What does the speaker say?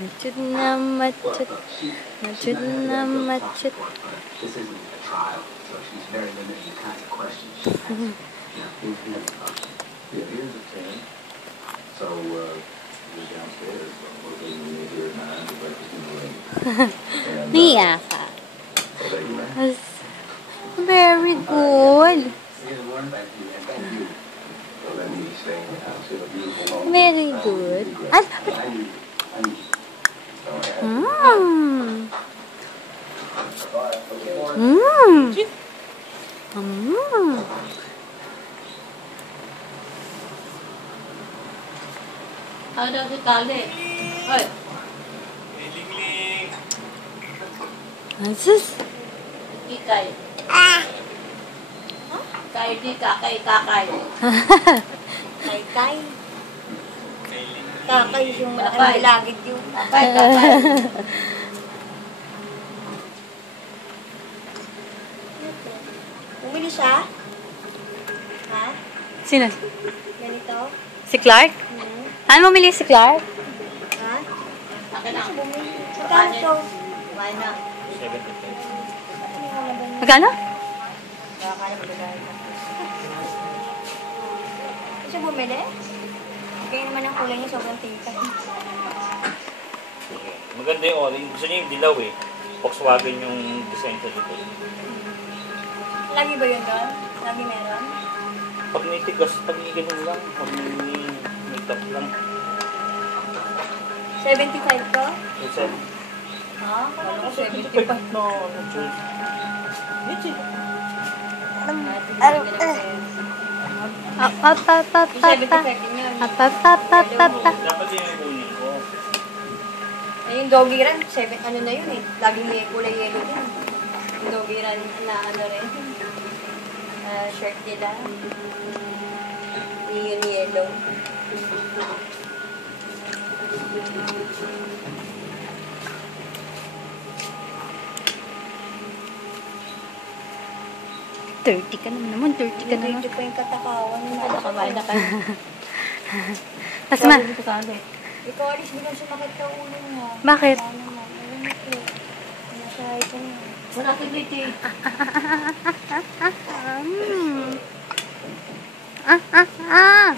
Machut na machut. Machut na machut. This isn't a trial, so she's very limited in the kinds of questions she asks. Yeah, here's a 10. So, you're downstairs. We're leaving you here at 9 to breakfast in the room. Niya ka. Very good. Very good. Ada si Kale. Hoy. Asus. Ikay. Kay di kakay. Kay. Kakay yung malaking lagid yung. Kakay. Bumili siya? Ha? Sino? Ganito? Si Clark? Ano mamili si Clark? Ha? Akin na. Bumili. Magkano to? Kumain na. Magkano? Nakakaya magagaya ka. Gusto bumili? Kaya naman ang kulay niya sobrang tingkay. Maganda yung orange. Gusto niya yung dilaw eh. Volkswagen yung design sa dito. Lagi ba yun doon? Lagi meron? Pag may tigas, pag may ganun lang. Pag may top lang. 75 to? It's a... Ha? Kala ko 75. No, no choice. It's it. Dapat yung kunin ko. Eh, yung doggy run, ano na yun eh. Laging may kulay yellow din. Yung doggy run na ano rin. Shirt nila. Yun yellow. $30 ka naman. $30 ka naman. Hindi pa yung katakawan. Kumain na ka. Tapos ma... Ikaw alis bilang sumakit ka ulo mo. Bakit? Nasahay ka na. Wala ka dito. Ah.